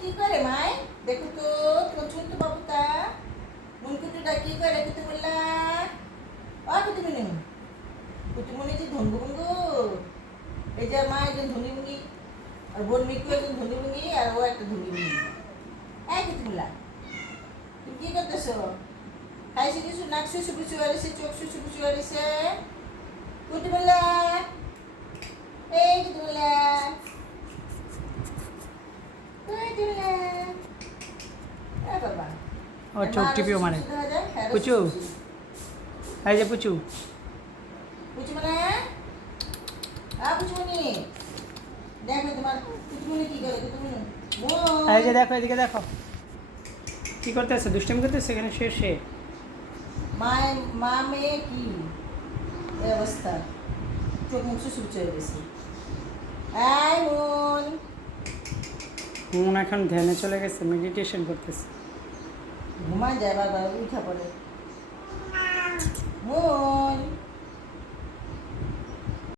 কি করে মায়? দেখো তো তোমার ছোট্ট বাবুটা মুনকুটুটা কি করে কুতুমুল্লা? ও কুতুমুনি, কুতুমুনি যে ধনগুবঙ্গু, এই যে মা একজন ধনীবঙ্গি, আর বোন মিকু একজন ধনীবঙ্গি, আর ও একটা ধনীবঙ্গি। এই কুতুমুল্লা, তুমি কি করতেছো? খাইছে কিছু, নাক শুশু ফুসু হারিছে, চোখ শুশু ফুসু হারিছে। কুতুমুল্লা, এই কুতুমুল্লা, কুতুমুল্লা, এ বাবা। ও চোখ টিপিও মারে। পুচু, এই যে পুচু। পুচুমনে, পুচুমনি, দেখো তোমার কুতুমনি কি করে কুতুমনি। এই যে দেখো, এদিকে দেখো কি করতেছে, দুষ্টামি করতেছে এখানে সে। মা মেয়ে কি এই অবস্থা, চোখ মুখ সুচ হয়ে গেছে। এই মন, মন এখন ধ্যানে চলে গেছে, মেডিটেশন করতেছে। ঘুমায় যায় বারবার উঠা পড়ে। মন